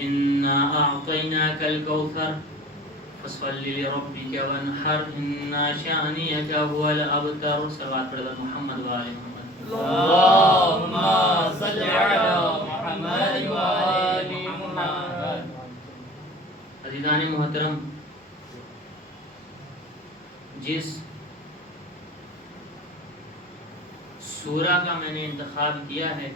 انا اعطیناک الکوثر فصل لربک وانحر ان شانئک هو الابتر. صلوات پڑھ محمد و آل محمد. اللهم صل على محمد وآل محمد. عزیزان محترم، جس سورہ کا میں نے انتخاب کیا ہے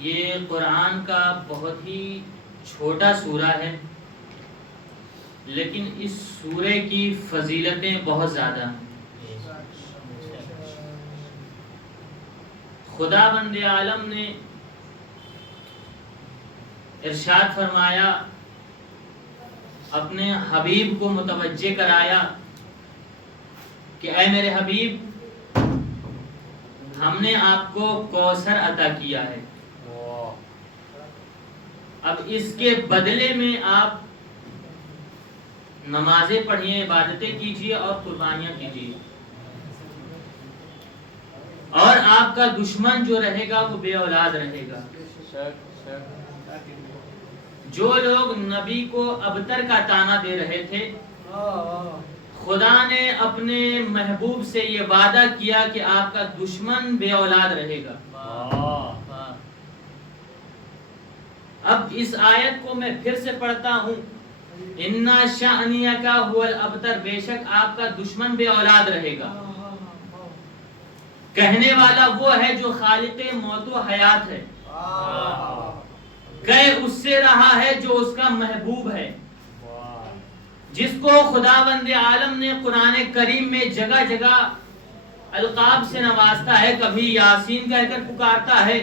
یہ قرآن کا بہت ہی چھوٹا سورہ ہے، لیکن اس سورے کی فضیلتیں بہت زیادہ ہیں. خدا بند عالم نے ارشاد فرمایا، اپنے حبیب کو متوجہ کرایا کہ اے میرے حبیب، ہم نے آپ کو کوثر عطا کیا ہے، اب اس کے بدلے میں آپ نمازیں پڑھیے، عبادتیں کیجیے اور قربانیاں کیجیے، اور آپ کا دشمن جو رہے گا وہ بے اولاد رہے گا. جو لوگ نبی کو ابتر کا طعنہ دے رہے تھے، خدا نے اپنے محبوب سے یہ وعدہ کیا کہ آپ کا دشمن بے اولاد رہے گا. اب اس آیت کو میں پھر سے پڑھتا ہوں، اِنَّ شَأْنِيَكَ هُوَ الْأَبْتَرُ، بے شک آپ کا دشمن بے اولاد رہے گا. کہنے والا وہ ہے جو خالق موت و حیات ہے، کہ اس سے رہا ہے جو اس کا محبوب ہے، جس کو خداوند عالم نے قرآن کریم میں جگہ جگہ القاب سے نوازتا ہے. کبھی یاسین کہہ کر پکارتا ہے،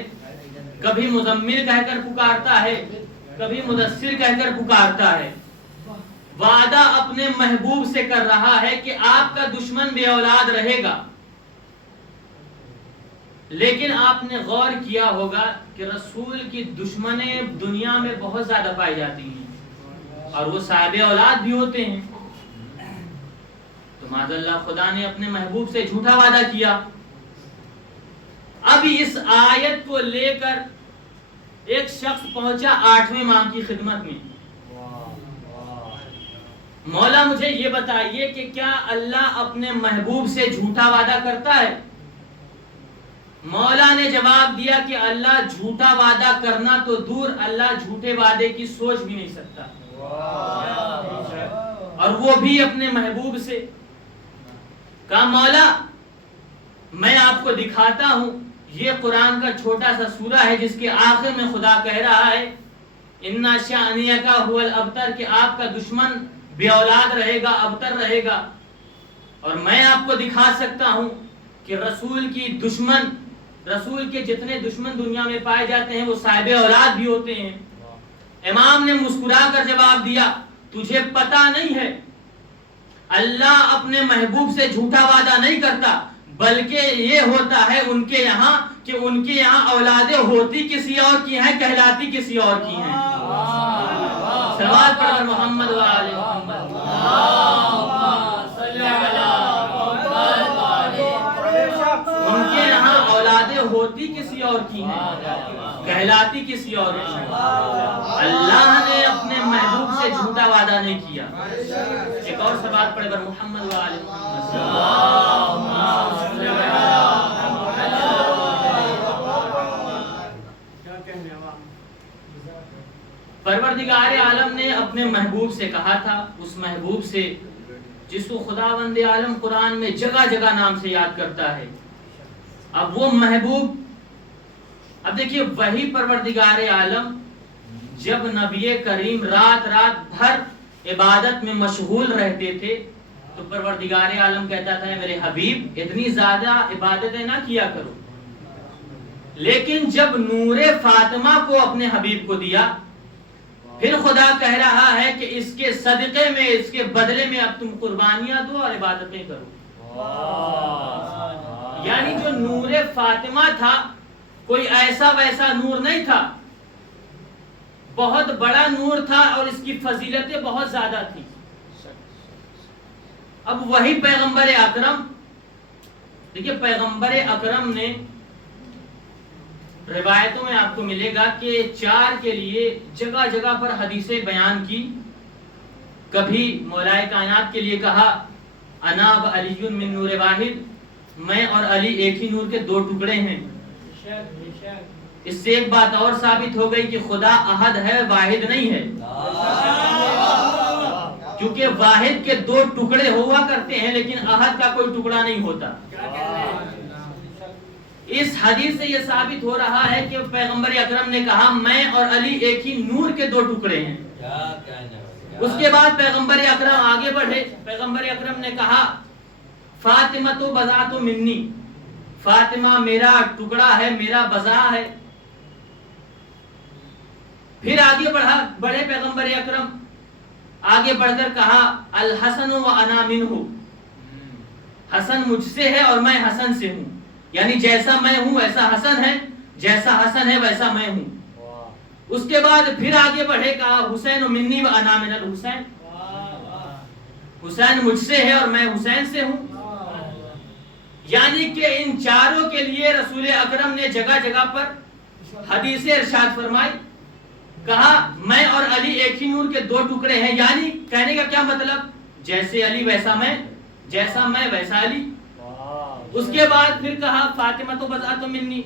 کبھی مزمل کہہ کر پکارتا ہے، کبھی مدثر کہہ کر پکارتا ہے. وعدہ اپنے محبوب سے کر رہا ہے کہ آپ کا دشمن بے اولاد رہے گا. لیکن آپ نے غور کیا ہوگا کہ رسول کی دشمنیں دنیا میں بہت زیادہ پائی جاتی ہیں اور وہ صاحب اولاد بھی ہوتے ہیں. تو معاذ اللہ خدا نے اپنے محبوب سے جھوٹا وعدہ کیا. اب اس آیت کو لے کر ایک شخص پہنچا 8ویں امام کی خدمت میں. مولا مجھے یہ بتائیے کہ کیا اللہ اپنے محبوب سے جھوٹا وعدہ کرتا ہے؟ مولا نے جواب دیا کہ اللہ جھوٹا وعدہ کرنا تو دور، اللہ جھوٹے وعدے کی سوچ بھی نہیں سکتا، اور وہ بھی اپنے محبوب سے. کہا مولا میں آپ کو دکھاتا ہوں، یہ قرآن کا چھوٹا سا سورہ ہے جس کے آخر میں خدا کہہ رہا ہے اِنَّ شَأْنِيَكَ هُوَ الْأَبْتَرُ، کہ آپ کا دشمن بے اولاد رہے گا، ابتر رہے گا. اور میں آپ کو دکھا سکتا ہوں کہ رسول کے جتنے دشمن دنیا میں پائے جاتے ہیں وہ صاحب اولاد بھی ہوتے ہیں. امام نے مسکرا کر جواب دیا، تجھے پتا نہیں ہے اللہ اپنے محبوب سے جھوٹا وعدہ نہیں کرتا، بلکہ یہ ہوتا ہے ان کے یہاں کہ ان کے یہاں اولادیں ہوتی کسی اور کی ہیں، کہلاتی کسی اور کی ہیں. صلوات پڑھ محمد و آل محمد. ان کے یہاں اولادیں ہوتی کسی اور کی ہیں، کہلاتی کسی اور کی ہیں. اللہ نے اپنے محبوب سے جھوٹا وعدہ نہیں کیا. ایک اور صلوات پڑھ محمد و آل محمد. پروردگار عالم نے اپنے محبوب سے کہا تھا، اس محبوب سے جس کو خداوند عالم قرآن میں جگہ جگہ نام سے یاد کرتا ہے. اب وہ محبوب، اب دیکھیے وہی پروردگار عالم جب نبی کریم رات بھر عبادت میں مشغول رہتے تھے تو پروردگار عالم کہتا تھا میرے حبیب اتنی زیادہ عبادتیں نہ کیا کرو. لیکن جب نور فاطمہ کو اپنے حبیب کو دیا، پھر خدا کہہ رہا ہے کہ اس کے صدقے میں، اس کے بدلے میں اب تم قربانیاں دو اور عبادتیں کرو. یعنی جو نور فاطمہ تھا کوئی ایسا ویسا نور نہیں تھا، بہت بڑا نور تھا اور اس کی فضیلتیں بہت زیادہ تھی. اب وہی پیغمبر اکرم، دیکھیے پیغمبر اکرم نے روایتوں میں آپ کو ملے گا کہ 4 کے لیے جگہ جگہ پر حدیثیں بیان کی. کبھی مولائے کائنات کے لیے کہا انا و علی من نور واحد، میں اور علی ایک ہی نور کے 2 ٹکڑے ہیں. اس سے ایک بات اور ثابت ہو گئی کہ خدا احد ہے، واحد نہیں ہے، کیونکہ واحد کے 2 ٹکڑے ہوا کرتے ہیں لیکن احد کا کوئی ٹکڑا نہیں ہوتا. اس حدیث سے یہ ثابت ہو رہا ہے کہ پیغمبر اکرم نے کہا میں اور علی ایک ہی نور کے 2 ٹکڑے ہیں. اس کے بعد پیغمبر اکرم آگے بڑھے. پیغمبر اکرم نے کہا فاطمہ تو بضاۃ منی، فاطمہ میرا ٹکڑا ہے، میرا بضا ہے. پھر آگے بڑھے پیغمبر اکرم، آگے بڑھ کر کہا الحسن و انا منہ، حسن مجھ سے ہے اور میں حسن سے ہوں. یعنی جیسا میں ہوں ویسا حسن ہے، جیسا حسن ہے ویسا میں ہوں. اس کے بعد پھر آگے بڑھے کہا حسین منی و انا من الحسین، حسین مجھ سے ہے اور میں حسین سے ہوں. یعنی کہ ان چاروں کے لیے رسول اکرم نے جگہ جگہ پر حدیث ارشاد فرمائی. کہا میں اور علی ایک ہی نور کے 2 ٹکڑے ہیں. یعنی کہنے کا کیا مطلب؟ جیسے علی ویسا میں، جیسا میں ویسا علی. اس کے بعد پھر کہا فاطمہ تو بضاۃ منی،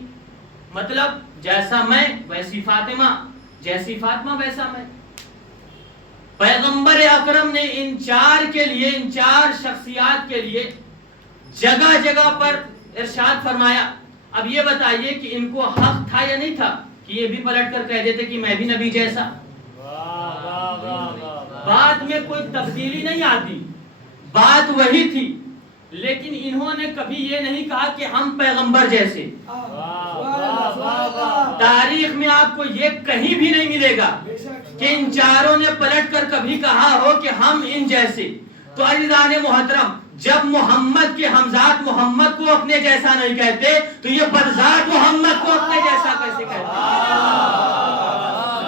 مطلب جیسا میں ویسی فاطمہ، جیسی فاطمہ ویسا میں. پیغمبر اکرم نے ان 4 کے لیے، ان 4 شخصیات کے لیے جگہ جگہ پر ارشاد فرمایا. اب یہ بتائیے کہ ان کو حق تھا یا نہیں تھا کہ یہ بھی پلٹ کر کہہ دیتے کہ میں بھی نبی جیسا؟ بات میں کوئی تبدیلی نہیں آتی، بات وہی تھی. لیکن انہوں نے کبھی یہ نہیں کہا کہ ہم پیغمبر جیسے. تاریخ میں آپ کو یہ کہیں بھی نہیں ملے گا کہ ان 4 نے پلٹ کر کبھی کہا ہو کہ ہم ان جیسے. تو عزیزان محترم، جب محمد کے ہمذات محمد کو اپنے جیسا نہیں کہتے تو یہ بذات محمد کو اپنے جیسا کیسے کہتے؟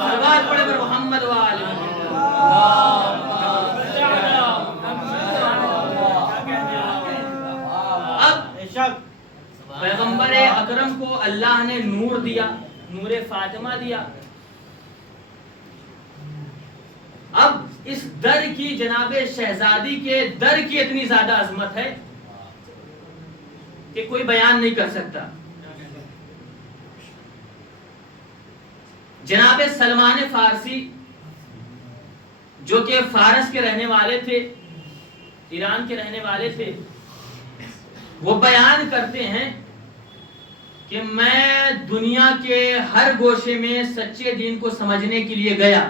صلوات پڑھے پر محمد و آل پیغمبر اکرم کو اللہ نے نور دیا، نور فاطمہ دیا. اب اس در کی، جناب شہزادی کے در کی اتنی زیادہ عظمت ہے کہ کوئی بیان نہیں کر سکتا. جناب سلمان فارسی جو کہ فارس کے رہنے والے تھے، ایران کے رہنے والے تھے، وہ بیان کرتے ہیں کہ میں دنیا کے ہر گوشے میں سچے دین کو سمجھنے کے لیے گیا،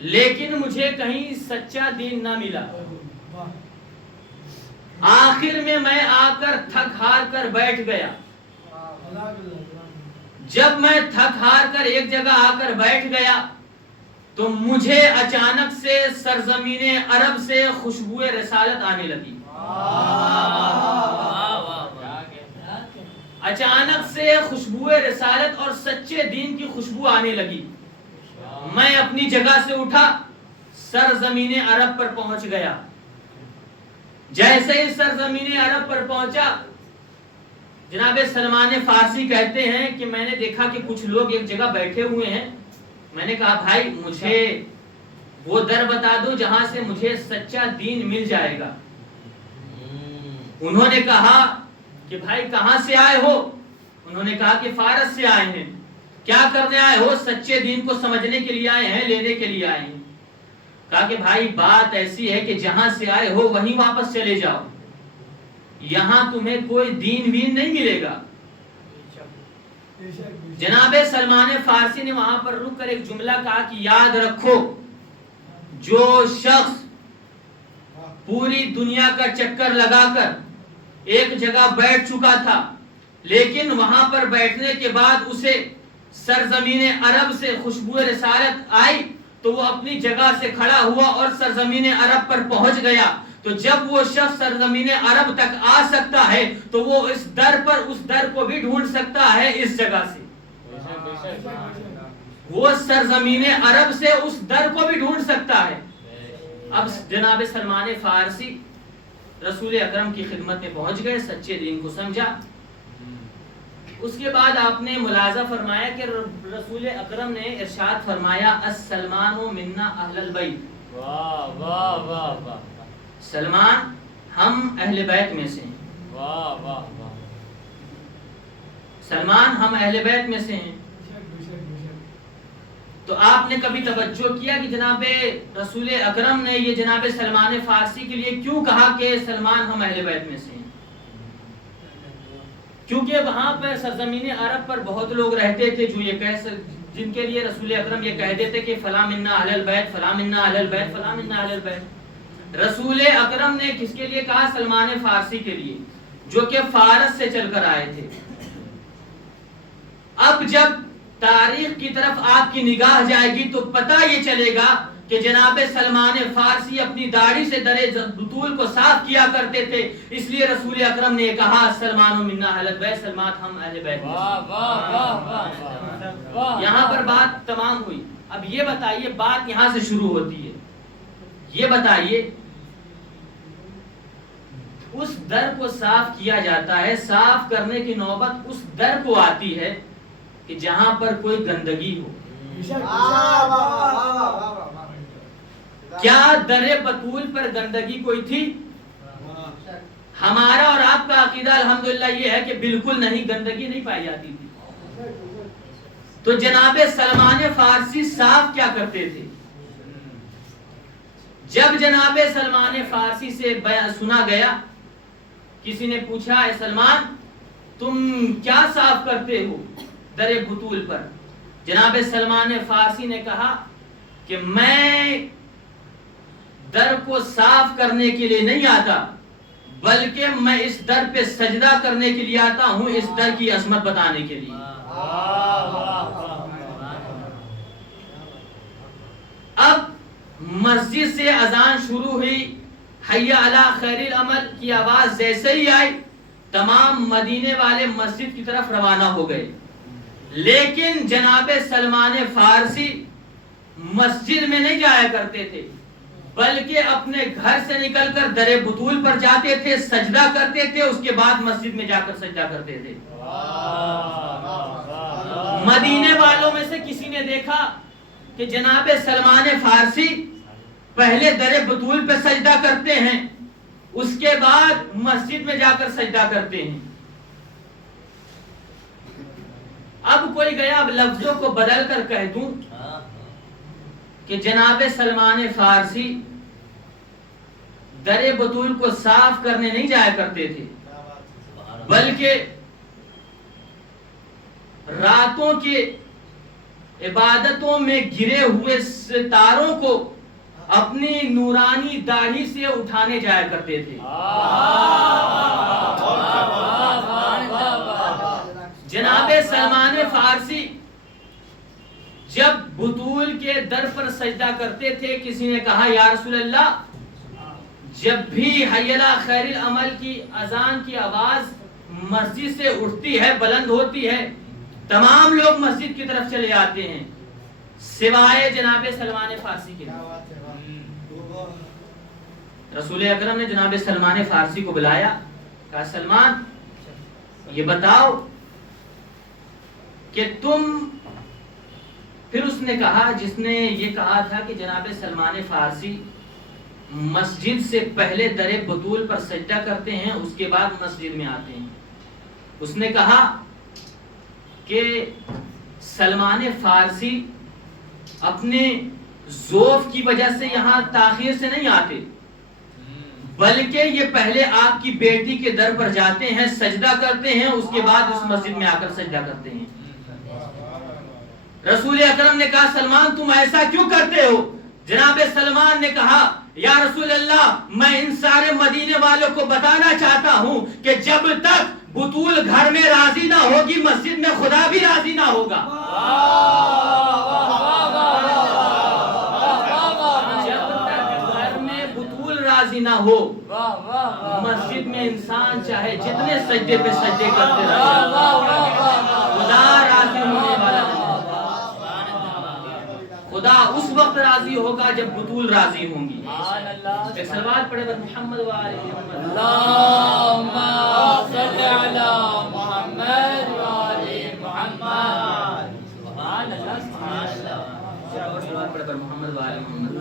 لیکن مجھے کہیں سچا دین نہ ملا. آخر میں آ کر تھک ہار کر بیٹھ گیا. جب میں تھک ہار کر ایک جگہ آ کر بیٹھ گیا تو مجھے اچانک سے سرزمین عرب سے خوشبو رسالت آنے لگی. اچانک سے خوشبو رسالت اور سچے دین کی خوشبو آنے لگی. میں اپنی جگہ سے اٹھا، سرزمین عرب پر پہنچ گیا. جیسے ہی سرزمین عرب پر پہنچا، جناب سلمان فارسی کہتے ہیں کہ میں نے دیکھا کہ کچھ لوگ ایک جگہ بیٹھے ہوئے ہیں. میں نے کہا بھائی مجھے وہ در بتا دو جہاں سے مجھے سچا دین مل جائے گا. انہوں نے کہا کہ بھائی کہاں سے آئے ہو؟ انہوں نے کہا کہ فارس سے آئے ہیں. کیا کرنے آئے ہو؟ سچے دین کو سمجھنے کے لیے آئے ہیں، لینے کے لیے آئے ہیں. کہا کہ بھائی بات ایسی ہے کہ جہاں سے آئے ہو وہیں واپس چلے جاؤ، یہاں تمہیں کوئی دین وین نہیں ملے گا. جناب سلمان فارسی نے وہاں پر رک کر ایک جملہ کہا کہ یاد رکھو، جو شخص پوری دنیا کا چکر لگا کر ایک جگہ بیٹھ چکا تھا، لیکن وہاں پر بیٹھنے کے بعد اسے سرزمین عرب سے خوشبو رسالت آئی تو وہ اپنی جگہ سے کھڑا ہوا اور سرزمین عرب پر پہنچ گیا. تو جب وہ شخص سرزمین عرب تک آ سکتا ہے تو وہ اس در پر اس در کو بھی ڈھونڈ سکتا ہے اس جگہ سے. وہ سرزمین عرب سے اس در کو بھی ڈھونڈ سکتا ہے. اب جناب سلمان فارسی رسول اکرم کی خدمت میں پہنچ گئے، سچے دین کو سمجھا. اس کے بعد آپ نے ملاحظہ فرمایا کہ رسول اکرم نے ارشاد فرمایا السلمان منا اہل البیت، واہ واہ واہ واہ سلمان ہم اہل بیت میں سے ہیں، واہ واہ واہ سلمان ہم اہل بیت میں سے ہیں۔ تو آپ نے کبھی توجہ کیا کہ جناب رسول اکرم نے یہ جناب سلمان فارسی کے لیے کیوں کہا کہ سلمان ہم اہل بیت میں سے ہیں؟ کیونکہ وہاں پر سرزمین عرب پر بہت لوگ رہتے تھے جو یہ جن کے لیے رسول اکرم یہ کہہ دیتے کہ فلاں منا اہل البیت، فلاں منا اہل البیت، فلاں منا اہل البیت۔ رسول اکرم نے کس کے لیے کہا؟ سلمان فارسی کے لیے، جو کہ فارس سے چل کر آئے تھے۔ اب جب تاریخ کی طرف آپ کی نگاہ جائے گی تو پتہ یہ چلے گا کہ جناب سلمان فارسی اپنی داڑھی سے در بطول کو صاف کیا کرتے تھے، اس لیے رسول اکرم نے کہا سلمان منا اہل بیت، سلمان ہم اہل بیت۔ یہاں پر بات تمام ہوئی۔ اب یہ بتائیے، بات یہاں سے شروع ہوتی ہے، یہ بتائیے اس در کو صاف کیا جاتا ہے، صاف کرنے کی نوبت اس در کو آتی ہے کہ جہاں پر کوئی گندگی ہو۔ کیا در بطول پر گندگی کوئی تھی؟ ہمارا اور آپ کا عقیدہ الحمدللہ یہ ہے کہ بالکل نہیں، گندگی نہیں پائی جاتی تھی۔ تو جناب سلمان فارسی صاف کیا کرتے تھے؟ جب جناب سلمان فارسی سے سنا گیا، کسی نے پوچھا اے سلمان تم کیا صاف کرتے ہو در بطول پر؟ جناب سلمان فارسی نے کہا کہ میں در کو صاف کرنے کے لیے نہیں آتا، بلکہ میں اس در پہ سجدہ کرنے کے لیے آتا ہوں، اس در کی عظمت بتانے کے لیے۔ اب مسجد سے اذان شروع ہوئی، حی علی خیر العمل کی آواز جیسے ہی آئی، تمام مدینے والے مسجد کی طرف روانہ ہو گئے، لیکن جناب سلمان فارسی مسجد میں نہیں جایا کرتے تھے، بلکہ اپنے گھر سے نکل کر در بطول پر جاتے تھے، سجدہ کرتے تھے، اس کے بعد مسجد میں جا کر سجدہ کرتے تھے۔ مدینے والوں میں سے کسی نے دیکھا کہ جناب سلمان فارسی پہلے در بطول پہ سجدہ کرتے ہیں، اس کے بعد مسجد میں جا کر سجدہ کرتے ہیں۔ اب کوئی گیا، اب لفظوں کو بدل کر کہہ دوں کہ جناب سلمان فارسی در بطول کو صاف کرنے نہیں جایا کرتے تھے، بلکہ راتوں کے عبادتوں میں گرے ہوئے ستاروں کو اپنی نورانی داڑھی سے اٹھانے جایا کرتے تھے۔ جناب سلمان فارسی جب بطول کے در پر سجدہ کرتے تھے، کسی نے کہا یا رسول اللہ جب بھی حی علی خیر العمل کی اذان کی آواز مسجد سے اٹھتی ہے، بلند ہوتی ہے، تمام لوگ مسجد کی طرف چلے آتے ہیں سوائے جناب سلمان فارسی کے۔ رسول اکرم نے جناب سلمان فارسی کو بلایا، کہا سلمان یہ بتاؤ کہ تم، پھر اس نے کہا، جس نے یہ کہا تھا کہ جناب سلمان فارسی مسجد سے پہلے در بطول پر سجدہ کرتے ہیں، اس کے بعد مسجد میں آتے ہیں، اس نے کہا کہ سلمان فارسی اپنے ذوف کی وجہ سے یہاں تاخیر سے نہیں آتے، بلکہ یہ پہلے آپ کی بیٹی کے در پر جاتے ہیں، سجدہ کرتے ہیں، اس کے بعد اس مسجد میں آ کر سجدہ کرتے ہیں۔ رسول اکرم نے کہا سلمان تم ایسا کیوں کرتے ہو؟ جناب سلمان نے کہا یا رسول اللہ میں ان سارے مدینے والوں کو بتانا چاہتا ہوں کہ جب تک بطول گھر میں راضی نہ ہوگی، مسجد میں خدا بھی راضی نہ ہوگا۔ جب تک گھر میں بطول راضی نہ ہو، مسجد میں انسان چاہے جتنے سجدے پہ سجدے کرتے رہے، خدا راضی ہونے والا نہیں۔ خدا اس وقت راضی ہوگا جب بطول راضی ہوں گی۔ ایک صلوات پڑھے بر محمد و آلہ محمد، اللہم صل علی محمد و آلہ پر محمد وعلی محمد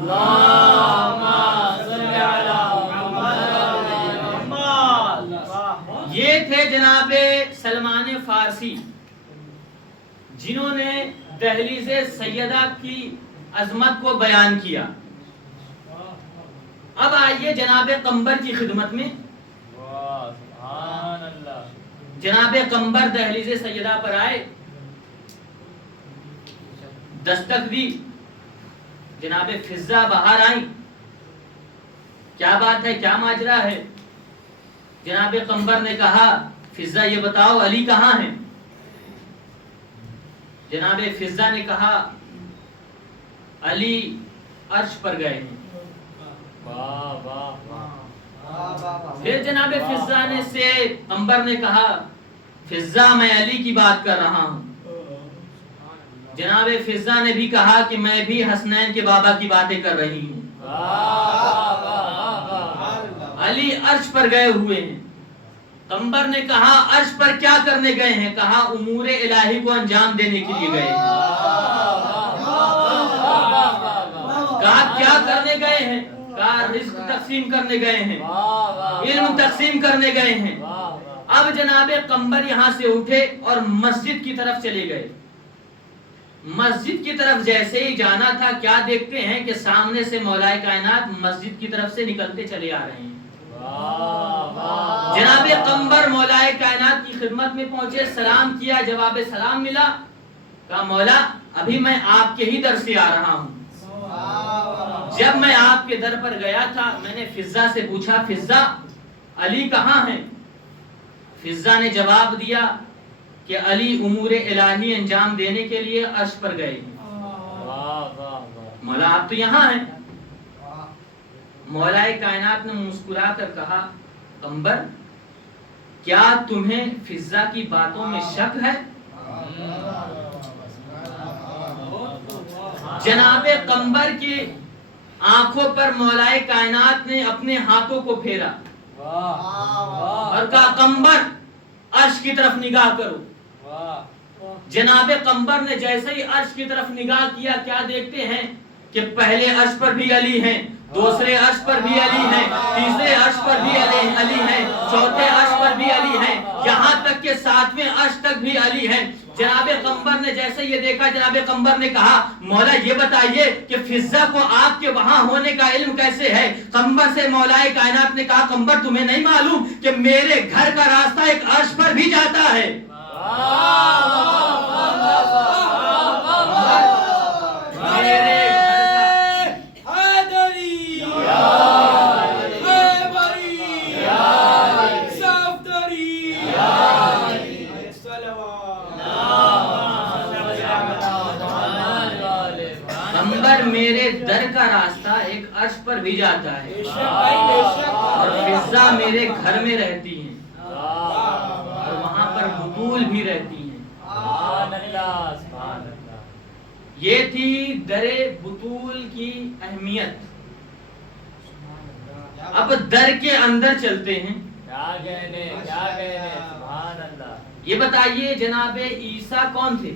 یہ تھے جناب سلمان فارسی جنہوں نے دہلیز سیدہ کی عظمت کو بیان کیا. اب آئیے جناب قمبر کی خدمت میں. جناب قمبر دہلیز سیدہ پر آئے, دستک دی, جناب فضہ باہر آئیں. کیا بات ہے, کیا ماجرا ہے؟ جناب قمبر نے کہا فضہ یہ بتاؤ علی کہاں ہیں؟ جناب فضہ نے کہا علی عرش پر گئے ہیں. پھر جناب فضہ نے سے قمبر نے کہا فضہ میں علی کی بات کر رہا ہوں. جناب فضہ نے بھی کہا کہ میں بھی حسنین کے بابا کی باتیں کر رہی ہوں. علی عرش پر گئے ہوئے ہیں. قمبر نے کہا عرش پر کیا کرنے گئے ہیں؟ کہا امور الہی کو انجام دینے کے لیے گئے ہیں. کہا کیا کرنے گئے ہیں؟ کہا رزق تقسیم کرنے گئے ہیں, علم تقسیم کرنے گئے ہیں. اب جناب قمبر یہاں سے اٹھے اور مسجد کی طرف چلے گئے. مسجد کی طرف جیسے ہی جانا تھا, کیا دیکھتے ہیں کہ سامنے سے مولا کائنات مسجد کی طرف سے نکلتے چلے آ رہے ہیں. جناب قمبر مولا کائنات کی خدمت میں پہنچے, سلام کیا, جواب سلام ملا. کہا مولا ابھی میں آپ کے ہی در سے آ رہا ہوں. جب میں آپ کے در پر گیا تھا میں نے فضہ سے پوچھا فضہ علی کہاں ہیں؟ فضہ نے جواب دیا کہ علی امور الہی انجام دینے کے لیے عرش پر گئے. مولا آپ تو یہاں ہیں. مولا کائنات نے مسکرا کر کہا قمبر کیا تمہیں فضہ کی باتوں میں شک ہے؟ جناب قمبر کی آنکھوں پر مولا کائنات نے اپنے ہاتھوں کو پھیرا اور کہا قمبر عرش کی طرف نگاہ کرو. جناب قمبر نے جیسے ہی عرش کی طرف نگاہ کیا, کیا دیکھتے ہیں کہ پہلے عرش پر بھی علی ہیں, دوسرے عرش پر بھی علی ہیں, تیسرے عرش پر بھی علی ہیں, چوتھے عرش پر بھی علی ہیں, یہاں تک کہ ساتویں عرش تک بھی علی ہیں. جناب قمبر نے جیسے یہ دیکھا, جناب قمبر نے کہا مولا یہ بتائیے کہ فضہ کو آپ کے وہاں ہونے کا علم کیسے ہے؟ قمبر سے مولا کائنات نے کہا قمبر تمہیں نہیں معلوم کہ میرے گھر کا راستہ ایک عرش پر بھی جاتا ہے. میرے در کا راستہ ایک عرش پر بھی جاتا ہے اور فضہ میرے گھر میں رہتی ہیں اور وہاں پر بطول بھی رہتی ہیں. یہ تھی در بطول کی اہمیت. اب در کے اندر چلتے ہیں. یہ بتائیے جناب عیسیٰ کون تھے؟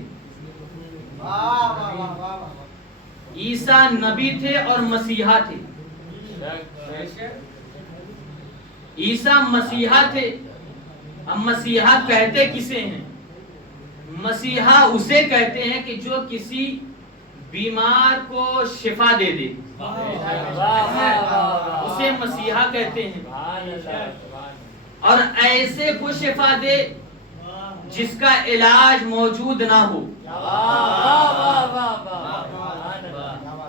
عیسیٰ نبی تھے اور مسیحا تھے. عیسیٰ مسیحا تھے. اب مسیحا کہتے کسے ہیں؟ مسیحا اسے کہتے ہیں کہ جو کسی بیمار کو شفا دے دے, اسے مسیحا کہتے ہیں. اور ایسے کو شفا دے جس کا علاج موجود نہ ہو,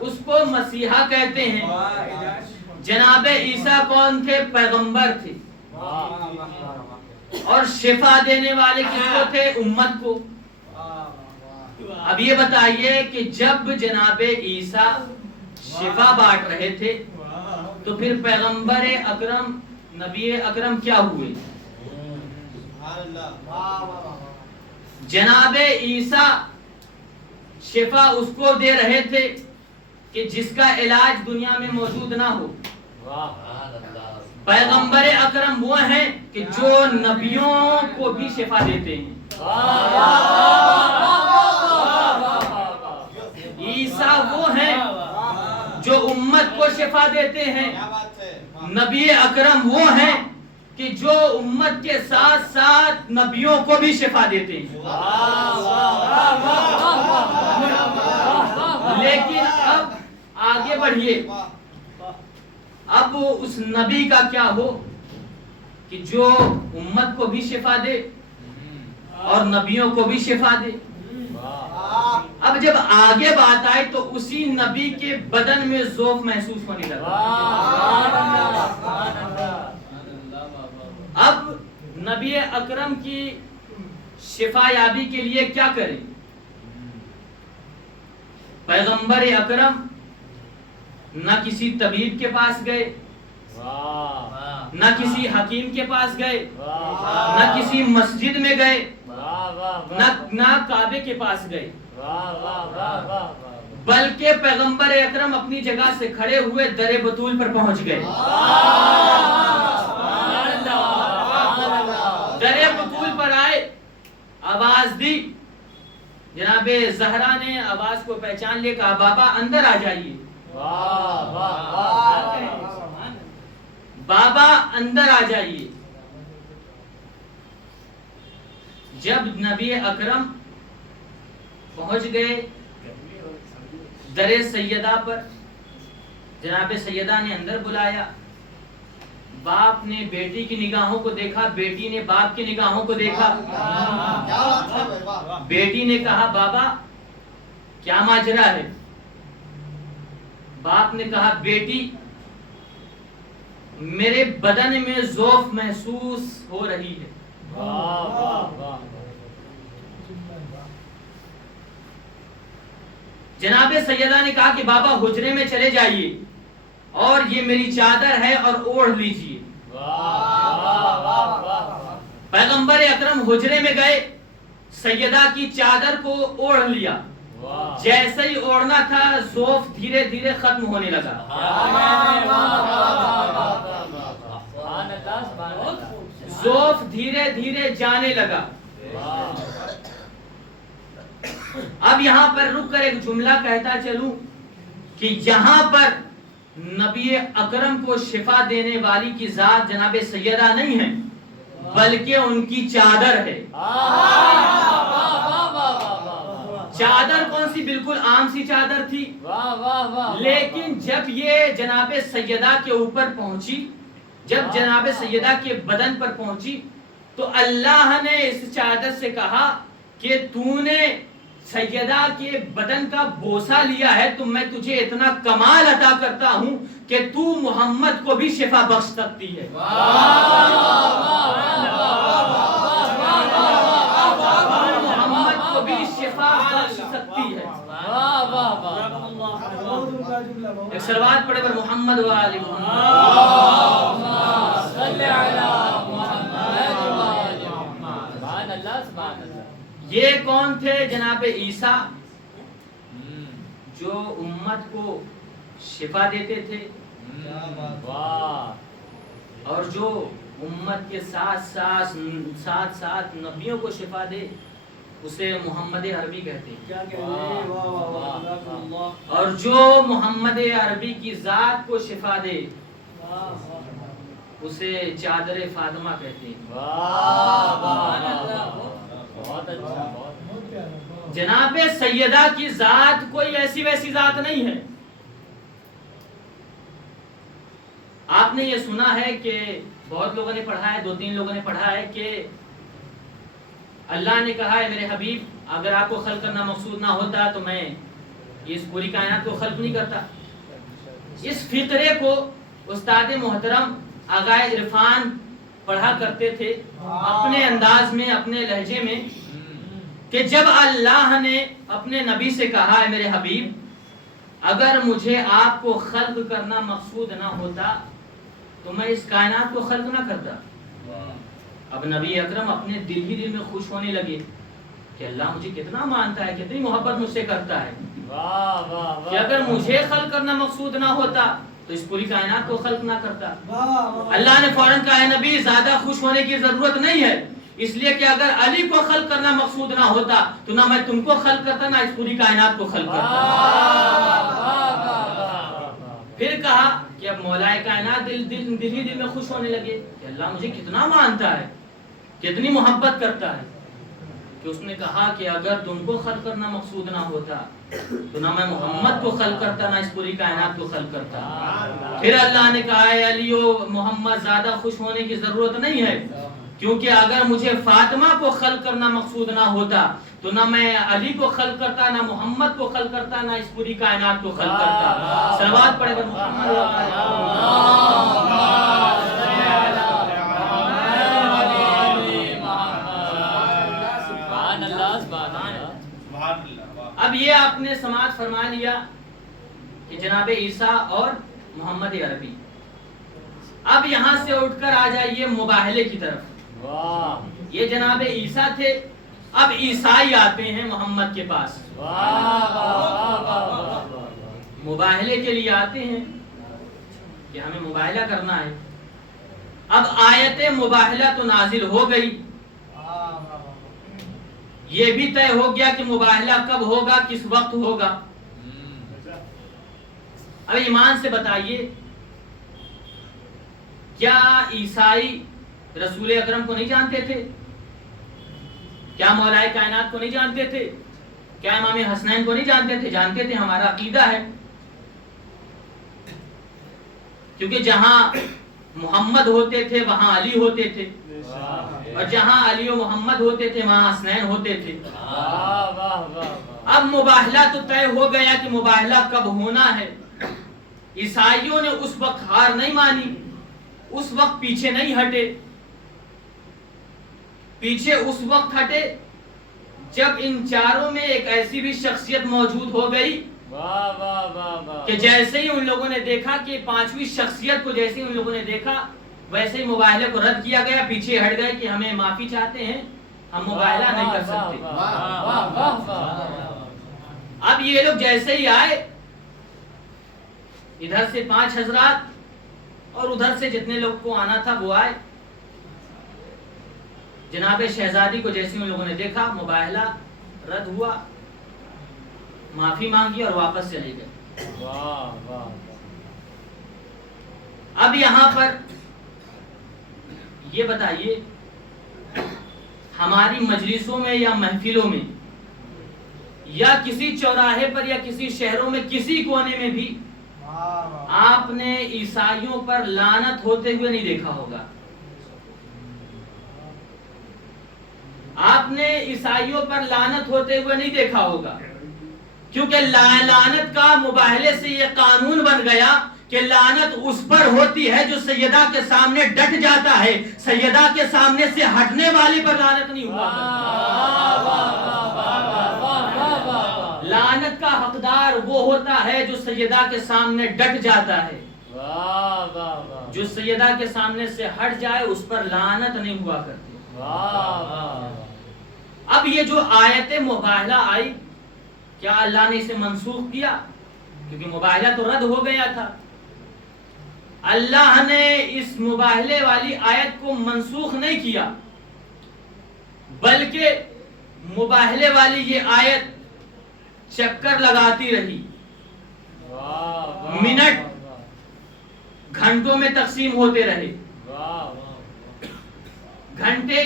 اس کو مسیحا کہتے ہیں. جناب عیسیٰ کون تھے؟ پیغمبر تھے اور شفا دینے والے کس کو تھے؟ امت کو. اب یہ بتائیے کہ جب جناب عیسیٰ شفا بانٹ رہے تھے تو پھر پیغمبر اکرم نبی اکرم کیا ہوئے؟ جناب عیسیٰ شفا اس کو دے رہے تھے کہ جس کا علاج دنیا میں موجود نہ ہو. پیغمبر اکرم وہ ہیں کہ جو نبیوں کو بھی شفا دیتے ہیں. عیسیٰ وہ شفا دیتے ہیں. کیا بات ہے. نبی اکرم وہ ہیں کہ جو امت کے ساتھ ساتھ نبیوں کو بھی شفا دیتے ہیں. لیکن اب آگے بڑھیے. اب اس نبی کا کیا ہو کہ جو امت کو بھی شفا دے اور نبیوں کو بھی شفا دے. اب جب آگے بات آئے تو اسی نبی کے بدن میں ذوف محسوس ہونے لگا. اب نبی اکرم کی شفا یابی کے لیے کیا کریں؟ پیغمبر اکرم نہ کسی طبیب کے پاس گئے, نہ کسی حکیم کے پاس گئے, نہ کسی مسجد میں گئے, نہ کعبے کے پاس گئے, بلکہ پیغمبر اکرم اپنی جگہ سے کھڑے ہوئے در بطول پر پہنچ گئے. در بطول پر آئے, آواز دی. جناب زہرا نے آواز کو پہچان لیا, کہا بابا اندر آ جائیے. بابا اندر آ جائیے. جب نبی اکرم پہنچ گئے در سیدہ پر, جناب سیدہ نے اندر بلایا. باپ نے بیٹی کی نگاہوں کو دیکھا, بیٹی نے باپ کی نگاہوں کو دیکھا. بیٹی نے کہا بابا کیا ماجرا ہے؟ باپ نے کہا بیٹی میرے بدن میں ذوف محسوس ہو رہی ہے. جناب سیدہ نے کہا کہ بابا حجرے میں چلے جائیے اور یہ میری چادر ہے اور اوڑھ لیجیے. پیغمبر اکرم حجرے میں گئے, سیدہ کی چادر کو اوڑھ لیا. جیسے ہی اوڑھنا تھا ذوف دھیرے دھیرے ختم ہونے لگا. ذوف دھیرے دھیرے جانے لگا. اب یہاں پر رک کر ایک جملہ کہتا چلوں کہ یہاں پر نبی اکرم کو شفا دینے والی کی ذات جناب سیدہ نہیں ہے, بلکہ ان کی چادر ہے. چادر کون سی؟ بالکل عام سی چادر تھی. لیکن جب یہ جناب سیدہ کے اوپر پہنچی, جب جناب سیدہ کے بدن پر پہنچی, تو اللہ نے اس چادر سے کہا کہ تو نے سیدہ کے بدن کا بوسہ لیا ہے تو میں تجھے اتنا کمال عطا کرتا ہوں کہ تو محمد کو بھی شفا بخش سکتی ہے. محمد کو بھی شفا بخش سکتی ہے. ایک صلوات پڑھے پر محمد و آل محمد. یہ کون تھے؟ جناب عیسیٰ, جو امت کو شفا دیتے تھے اور جو امت کے ساتھ ساتھ نبیوں کو شفا دے, اسے محمد عربی کہتے ہیں. اور جو محمد عربی کی ذات کو شفا دے اسے چادر فاطمہ کہتے ہیں. جناب سیدہ کی ذات کوئی ایسی ویسی ذات نہیں ہے. آپ نے یہ سنا ہے کہ بہت لوگوں نے پڑھا ہے, 2-3 لوگوں نے پڑھا ہے کہ اللہ نے کہا ہے میرے حبیب اگر آپ کو خلق کرنا مقصود نہ ہوتا تو میں اس پوری کائنات کو خلق نہیں کرتا. اس فقرے کو استاد محترم آغائے عرفان پڑھا کرتے تھے اپنے انداز میں, اپنے لہجے میں, کہ جب اللہ نے اپنے نبی سے کہا ہے میرے حبیب اگر مجھے آپ کو خلق کرنا مقصود نہ ہوتا تو میں اس کائنات کو خلق نہ کرتا. اب نبی اکرم اپنے دل ہی دل میں خوش ہونے لگے کہ اللہ مجھے کتنا مانتا ہے, کتنی محبت مجھ سے کرتا ہے کہ اگر مجھے خلق کرنا مقصود نہ ہوتا تو اس پوری کائنات کو خلق نہ کرتا. اللہ نے فوراً کہا ہے نبی زیادہ خوش ہونے کی ضرورت نہیں ہے, اس لیے کہ اگر علی کو خلق کرنا مقصود نہ ہوتا تو نہ میں تم کو خلق کرتا نہ اس پوری کائنات کو خلق کرتا. پھر کہا کہ اب مولا کائنات دل ہی میں خوش ہونے لگے کہ اللہ مجھے کتنا مانتا ہے، کتنی محبت کرتا ہے، کہ اس نے کہا کہ اگر تم کو خلق کرنا مقصود نہ ہوتا تو نہ میں محمد کو خلق کرتا، نہ اس پوری کائنات کو خلق کرتا۔ پھر اللہ نے کہا ہے علی و محمد زیادہ خوش ہونے کی ضرورت نہیں ہے، کیونکہ اگر مجھے فاطمہ کو خلق کرنا مقصود نہ ہوتا تو نہ میں علی کو خلق کرتا، نہ محمد کو خلق کرتا، نہ اس پوری کائنات کو خلق کرتا۔ صلوات پڑھے گا اب یہ آپ نے سماعت فرما لیا کہ جناب عیسیٰ اور محمد عربی۔ اب یہاں سے اٹھ کر آ جائیے مباہلے کی طرف۔ یہ جناب عیسیٰ تھے، اب عیسائی آتے ہیں محمد کے پاس، مباہلے کے لیے آتے ہیں کہ ہمیں مباہلہ کرنا ہے۔ اب آیت مباہلہ تو نازل ہو گئی، یہ بھی طے ہو گیا کہ مباہلہ کب ہوگا، کس وقت ہوگا۔ اب ایمان سے بتائیے، کیا عیسائی رسول اکرم کو نہیں جانتے تھے؟ کیا مولا کائنات کو نہیں جانتے تھے؟ کیا امام حسنین کو نہیں جانتے تھے؟ جانتے تھے، ہمارا عقیدہ ہے، کیونکہ جہاں محمد ہوتے تھے وہاں علی ہوتے تھے، اور جہاں علی و محمد ہوتے تھے وہاں حسنین ہوتے تھے۔ اب مباہلہ تو طے ہو گیا کہ مباہلہ کب ہونا ہے۔ عیسائیوں نے اس وقت ہار نہیں مانی، اس وقت پیچھے نہیں ہٹے، پیچھے اس وقت ہٹے جب ان چاروں میں ایک ایسی بھی شخصیت موجود ہو گئی کہ جیسے ہی ان لوگوں نے دیکھا کہ پانچویں شخصیت کو جیسے ہی ان لوگوں نے دیکھا ویسے ہی مباہلے کو رد کیا گیا، پیچھے ہٹ گئے کہ ہمیں معافی چاہتے ہیں، ہم مباہلہ نہیں کر سکتے۔ اب یہ لوگ جیسے ہی آئے، ادھر سے 5 حضرات اور ادھر سے جتنے لوگ کو آنا تھا وہ آئے۔ جناب شہزادی کو جیسے ان لوگوں نے دیکھا، مباہلہ رد ہوا، معافی مانگی اور واپس چلے گئے۔ اب یہاں پر یہ بتائیے، ہماری مجلسوں میں یا محفلوں میں یا کسی چوراہے پر یا کسی شہروں میں کسی کونے میں بھی آپ نے عیسائیوں پر لعنت ہوتے ہوئے نہیں دیکھا ہوگا۔ آپ نے عیسائیوں پر لعنت ہوتے ہوئے نہیں دیکھا ہوگا، کیونکہ لعنت کا مباہلے سے یہ قانون بن گیا کہ لعنت اس پر ہوتی ہے جو سیدہ کے سامنے ڈٹ جاتا ہے، سیدہ کے سامنے سے ہٹنے والی پر لعنت نہیں ہوا۔ لعنت کا حقدار وہ ہوتا ہے جو سیدہ کے سامنے ڈٹ جاتا ہے، جو سیدہ کے سامنے سے ہٹ جائے اس پر لعنت نہیں ہوا کرتی۔ اب یہ جو آیت مباہلہ آئی، کیا اللہ نے اسے منسوخ کیا؟ کیونکہ مباہلہ تو رد ہو گیا تھا۔ اللہ نے اس مباہلے والی آیت کو منسوخ نہیں کیا، بلکہ مباہلے والی یہ آیت چکر لگاتی رہی، منٹ گھنٹوں میں تقسیم ہوتے رہے، گھنٹے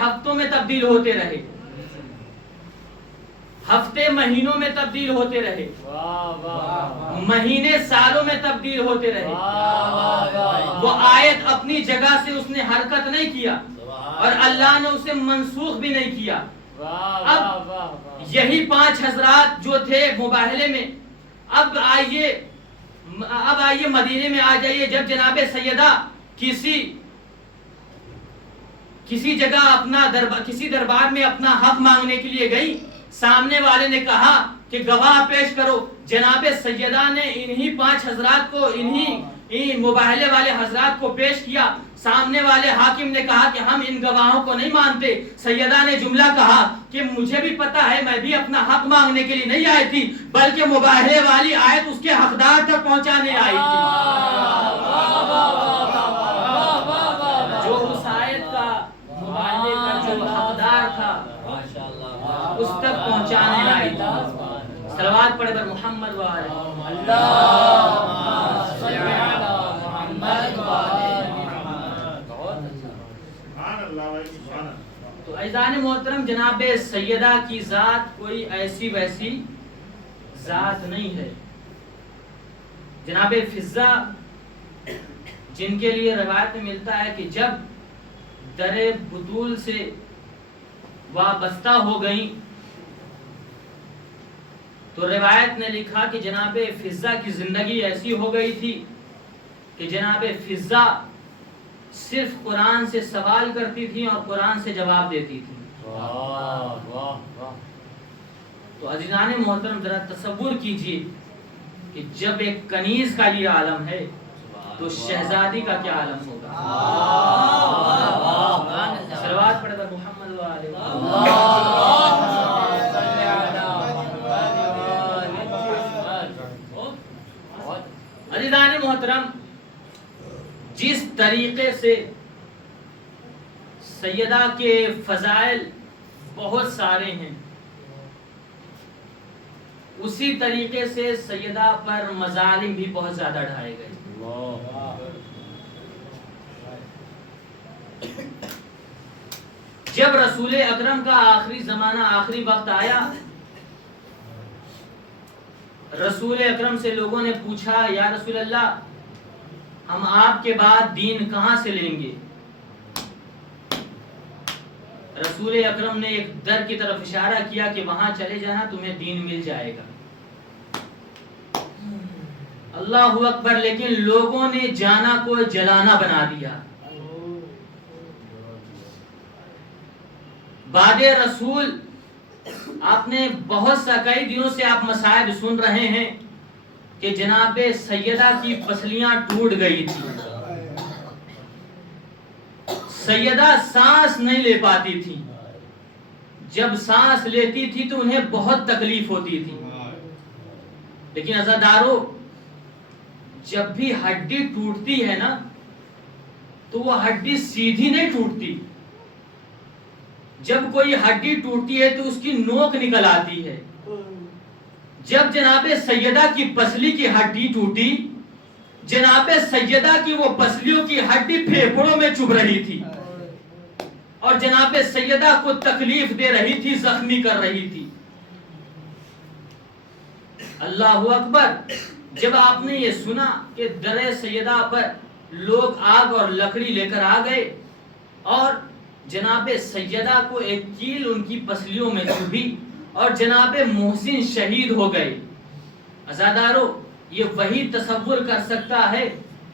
ہفتوں میں تبدیل ہوتے رہے، ہفتے مہینوں میں تبدیل ہوتے رہے، مہینے سالوں میں تبدیل ہوتے رہے۔ وہ آیت اپنی جگہ سے اس نے حرکت نہیں کیا اور اللہ نے اسے منسوخ بھی نہیں کیا۔ اب یہی 5 حضرات جو تھے مباہلے میں، اب آئیے مدینے میں آ جائیے، جب جناب سیدہ کسی جگہ کسی دربار میں اپنا حق مانگنے کے لیے گئی، سامنے والے نے کہا کہ گواہ پیش کرو، جناب سیدہ نے انہی 5 حضرات کو، انہی مباہلے والے حضرات کو پیش کیا۔ سامنے والے حاکم نے کہا کہ ہم ان گواہوں کو نہیں مانتے۔ سیدہ نے جملہ کہا کہ مجھے بھی پتا ہے، میں بھی اپنا حق مانگنے کے لیے نہیں آئی تھی، بلکہ مباہلے والی آیت اس کے حقدار تک پہنچانے آئی تھی۔ جو اس آیت کا مباہلے کا جو حقدار تھا اس تک پہنچانے آئی تھی۔ صلوات پڑھے بر محمد و آل اللہم صلی علی محمد و آل محمد. تو عزیزان محترم، جناب سیدہ کی ذات کوئی ایسی ویسی ذات نہیں ہے. جناب فضہ جن کے لیے روایت میں ملتا ہے کہ جب در بطول سے وابستہ ہو گئیں تو روایت نے لکھا کہ جناب فضہ کی زندگی ایسی ہو گئی تھی کہ جناب فضہ صرف قرآن سے سوال کرتی تھی اور قرآن سے جواب دیتی تھی. تو عزیزان محترم ذرا تصور کیجئے کہ جب ایک کنیز کا یہ عالم ہے تو شہزادی کا کیا عالم ہوگا. صلوات پڑھے بر محمد و آل محمد. عزیزان محترم، جس طریقے سے سیدہ کے فضائل بہت سارے ہیں، اسی طریقے سے سیدہ پر مظالم بھی بہت زیادہ ڈھائے گئے. جب رسول اکرم کا آخری زمانہ، آخری وقت آیا، رسول اکرم سے لوگوں نے پوچھا یا رسول اللہ ہم آپ کے بعد دین کہاں سے لیں گے؟ رسول اکرم نے ایک در کی طرف اشارہ کیا کہ وہاں چلے جانا، تمہیں دین مل جائے گا. اللہ اکبر. لیکن لوگوں نے جانا کو جلانا بنا دیا. بعد رسول آپ نے بہت سا کئی دنوں سے آپ مصائب سن رہے ہیں کہ جناب سیدہ کی پسلیاں ٹوٹ گئی تھی. سیدہ سانس نہیں لے پاتی تھی. جب سانس لیتی تھی تو انہیں بہت تکلیف ہوتی تھی. لیکن عزادارو، جب بھی ہڈی ٹوٹتی ہے نا تو وہ ہڈی سیدھی نہیں ٹوٹتی. جب کوئی ہڈی ٹوٹتی ہے تو اس کی نوک نکل آتی ہے. جب جناب سیدہ کی پسلی کی ہڈی ٹوٹی، جناب سیدہ کی وہ پسلیوں کی ہڈی پھیپھڑوں میں چبھ رہی تھی اور جناب سیدہ کو تکلیف دے رہی تھی، زخمی کر رہی تھی. اللہ اکبر. جب آپ نے یہ سنا کہ در سیدہ پر لوگ آگ اور لکڑی لے کر آ گئے اور جناب سیدہ کو ایک کیل ان کی پسلیوں میں چبھی اور جناب محسن شہید ہو گئے. عزادارو، یہ وہی تصور کر سکتا ہے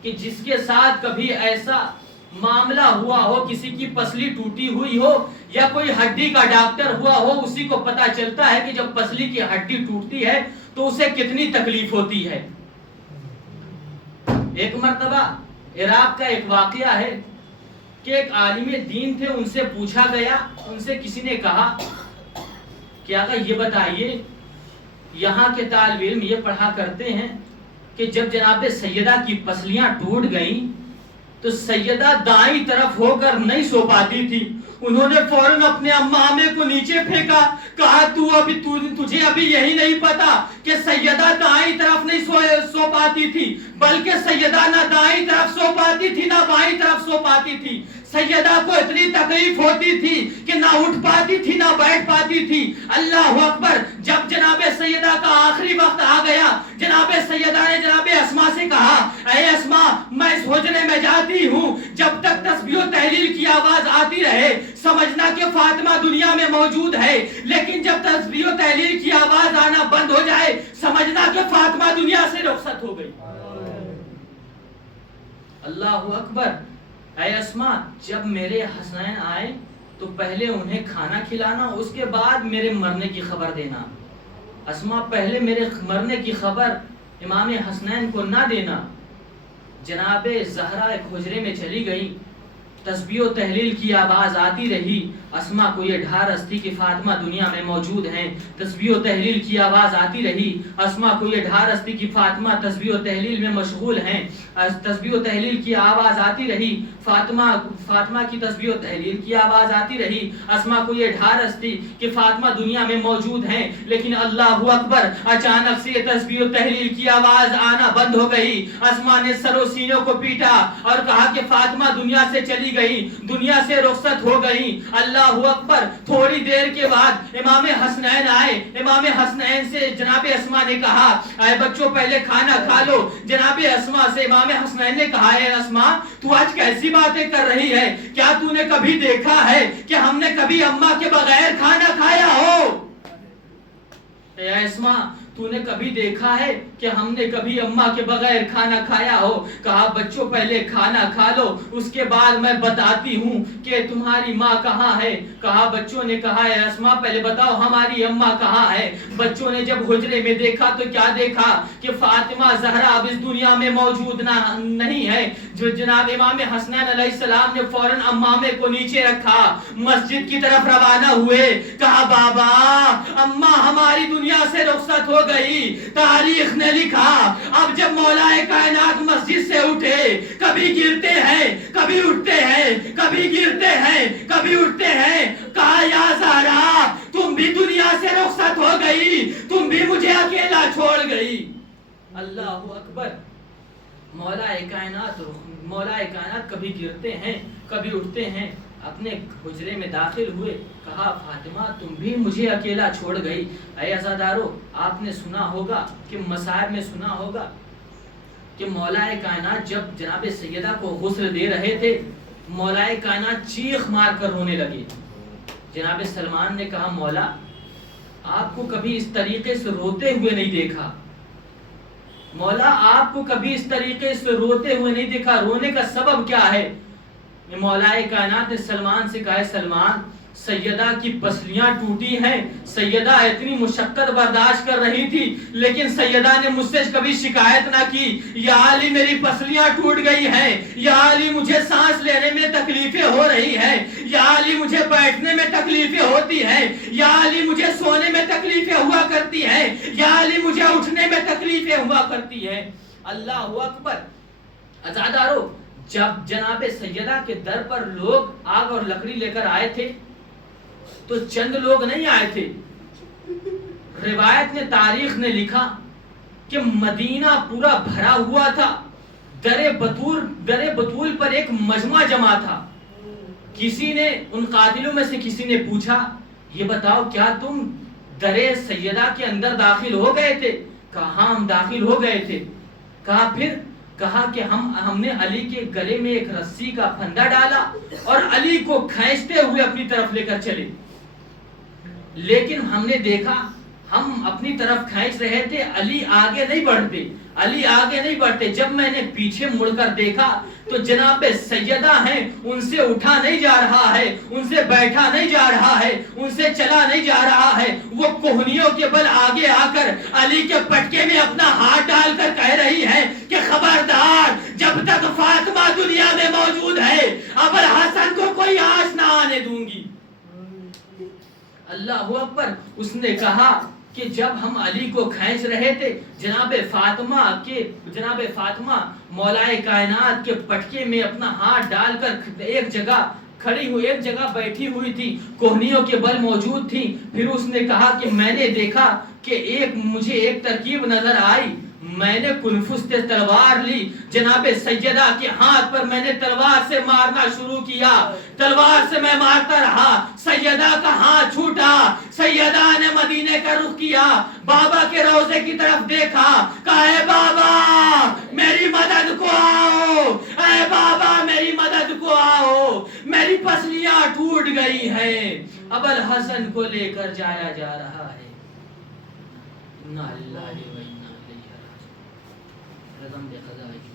کہ جس کے ساتھ کبھی ایسا معاملہ ہوا ہو، کسی کی پسلی ٹوٹی ہوئی ہو یا کوئی ہڈی کا ڈاکٹر ہوا ہو، اسی کو پتا چلتا ہے کہ جب پسلی کی ہڈی ٹوٹتی ہے تو اسے کتنی تکلیف ہوتی ہے. ایک مرتبہ عراق کا ایک واقعہ ہے کہ ایک عالم دین تھے، ان سے پوچھا گیا، ان سے کسی نے کہا کہ آقا یہ بتائیے، یہاں کے طالب علم یہ پڑھا کرتے ہیں کہ جب جناب سیدہ کی پسلیاں ٹوٹ گئیں تو سیدہ دائیں طرف ہو کر نہیں سو پاتی تھی. انہوں نے فوراً اپنے امامے کو نیچے پھینکا، کہا تجھے ابھی یہی نہیں پتا کہ سیدہ دائیں طرف نہیں سو پاتی تھی، بلکہ سیدہ نہ دائیں طرف سو پاتی تھی نہ بائیں طرف سو پاتی تھی. سیدہ کو اتنی تکلیف ہوتی تھی کہ نہ اٹھ پاتی تھی نہ بیٹھ پاتی تھی. اللہ اکبر. جب جناب سیدہ کا آخری وقت آ گیا، جناب سیدہ نے جناب اسما سے کہا، اے اسما، میں اس حجرے میں جاتی ہوں، جب تک تسبیح و تحلیل کی آواز آتی رہے سمجھنا کہ فاطمہ دنیا میں موجود ہے، لیکن جب تسبیح و تحلیل کی آواز آنا بند ہو جائے سمجھنا کہ فاطمہ دنیا سے رخصت ہو گئی. اللہ اکبر. اے اسما، جب میرے حسنین آئے تو پہلے انہیں کھانا کھلانا، اس کے بعد میرے مرنے کی خبر دینا. اسما، پہلے میرے مرنے کی خبر امام حسنین کو نہ دینا. جناب زہرا ایک حجرے میں چلی گئی، تسبیح و تحلیل کی آواز آتی رہی. اسما کو یہ ڈھارس تھی کہ فاطمہ دنیا میں موجود ہیں. تسبیح و تحلیل کی آواز آتی رہی. اسما کو یہ ڈھارس تھی کہ فاطمہ تسبیح و تحلیل میں مشغول ہیں. تسبیح و تحلیل کی آواز آتی رہی، فاطمہ کی تسبیح و تحلیل کی آواز آتی رہی۔ اسما کو یہ ڈھارس تھی کہ فاطمہ دنیا میں موجود ہیں، لیکن اللہ اکبر، اچانک سے تسبیح و تحلیل کی آواز آنا بند ہو گئی۔ اسما نے سر و سینوں کو پیٹا اور کہا کہ فاطمہ دنیا سے چلی گئی، دنیا سے رخصت ہو گئی۔ اللہ اکبر۔ تھوڑی دیر کے بعد امام حسنین آئے۔ امام حسنین سے جناب اسما نے کہا اے بچوں پہلے کھانا کھا لو۔ جناب اسما سے امام حسنین نے کہا اے اسما تو آج کیسی باتیں کر رہی ہے؟ کیا تو نے کبھی دیکھا ہے کہ ہم نے کبھی اماں کے بغیر کھانا کھایا ہو؟ اے اسما تو نے کبھی دیکھا ہے کہ ہم نے کبھی اماں کے بغیر کھانا کھایا ہو؟ کہا بچوں پہلے کھانا کھا لو، اس کے بعد میں بتاتی ہوں کہ تمہاری ماں کہاں ہے۔ کہا بچوں نے کہا اے اسما پہلے بتاؤ ہماری اماں کہاں ہے؟ بچوں نے جب حجرے میں دیکھا تو کیا دیکھا کہ فاطمہ زہرا اب اس دنیا میں موجود نہیں ہے۔ جو جناب امام حسنین علیہ السلام نے فوراً امامے کو نیچے رکھا، مسجد کی طرف روانہ ہوئے۔ کہا بابا اماں ہماری دنیا سے رخصت ہو گئی۔ تاریخ نے لکھا اب جب مولا کائنات مسجد سے اٹھے، کبھی گرتے ہیں کبھی اٹھتے ہیں، کبھی گرتے ہیں کبھی اٹھتے ہیں۔ کہا یا زہرا تم بھی دنیا سے رخصت ہو گئی، تم بھی مجھے اکیلا چھوڑ گئی۔ اللہ اکبر۔ مولا کائنات کبھی گرتے ہیں کبھی اٹھتے ہیں، اپنے حجرے میں داخل ہوئے۔ کہا فاطمہ تم بھی مجھے اکیلا چھوڑ گئی۔ اے عزادارو، آپ نے سنا ہوگا کہ مصائب میں سنا ہوگا کہ مولا کائنات جب جناب سیدہ کو غسل دے رہے تھے، مولا کائنات چیخ مار کر رونے لگے۔ جناب سلمان نے کہا مولا آپ کو کبھی اس طریقے سے روتے ہوئے نہیں دیکھا، مولا آپ کو کبھی اس طریقے سے روتے ہوئے نہیں دیکھا، رونے کا سبب کیا ہے؟ مولا کائنات نے سلمان سے کہا سلمان سیدہ کی پسلیاں ٹوٹی ہیں، سیدہ اتنی مشقت برداشت کر رہی تھی، لیکن سیدہ نے مجھ سے کبھی شکایت نہ کی یا علی میری پسلیاں ٹوٹ گئی ہیں، یا علی مجھے سانس لینے میں تکلیفیں ہو رہی ہیں، یا علی مجھے بیٹھنے میں تکلیفیں ہوتی ہیں، یا علی مجھے سونے میں تکلیفیں ہوا کرتی ہیں، یا علی مجھے اٹھنے میں تکلیفیں ہوا کرتی ہیں۔ اللہ اکبر۔ عزادارو، جب جناب سیدہ کے در پر لوگ آگ اور لکڑی لے کر آئے تھے تو چند لوگ نہیں آئے تھے۔ روایت نے تاریخ نے لکھا کہ مدینہ پورا بھرا ہوا تھا، در بطول پر ایک مجمع جمع تھا۔ کسی نے ان قاتلوں میں سے کسی نے پوچھا یہ بتاؤ کیا تم در سیدہ کے اندر داخل ہو گئے تھے؟ کہا ہاں ہم داخل ہو گئے تھے۔ کہا پھر؟ کہا کہ ہم نے علی کے گلے میں ایک رسی کا پھندا ڈالا اور علی کو کھینچتے ہوئے اپنی طرف لے کر چلے، لیکن ہم نے دیکھا ہم اپنی طرف کھینچ رہے تھے، علی آگے نہیں بڑھتے۔ جب میں نے پیچھے مڑ کر دیکھا تو جناب سیدہ ہیں، ان سے اٹھا نہیں جا رہا ہے، ان سے بیٹھا نہیں جا رہا ہے، ان سے چلا نہیں جا رہا ہے۔ وہ کوہنیوں کے بل آگے آ کر علی کے پٹکے میں اپنا ہاتھ ڈال کر کہہ رہی ہے کہ خبردار جب تک فاطمہ دنیا میں موجود ہے ابوالحسن کو کوئی آنچ نہ آنے دوں گی۔ اللہ اکبر۔ اس نے کہا کہ جب ہم علی کو کھینچ رہے تھے، جناب فاطمہ مولا کائنات کے پٹکے میں اپنا ہاتھ ڈال کر ایک جگہ بیٹھی ہوئی تھی، کوہنیوں کے بل موجود تھی۔ پھر اس نے کہا کہ میں نے دیکھا کہ مجھے ایک ترکیب نظر آئی، میں نے کنفس سے تلوار لی، جناب سیدہ کے ہاتھ پر میں نے تلوار سے مارنا شروع کیا، تلوار سے میں مارتا رہا، سیدہ کا ہاتھ چھوٹا، سیدہ نے مدینے کا رخ کیا، بابا کے روضے کی طرف دیکھا، کہا اے بابا میری مدد کو آؤ، اے بابا میری مدد کو آؤ، میری پسلیاں ٹوٹ گئی ہیں، ابوالحسن کو لے کر جایا جا رہا ہے۔ انا للہ و انا الیہ راجعون۔ رقم دے قضا کی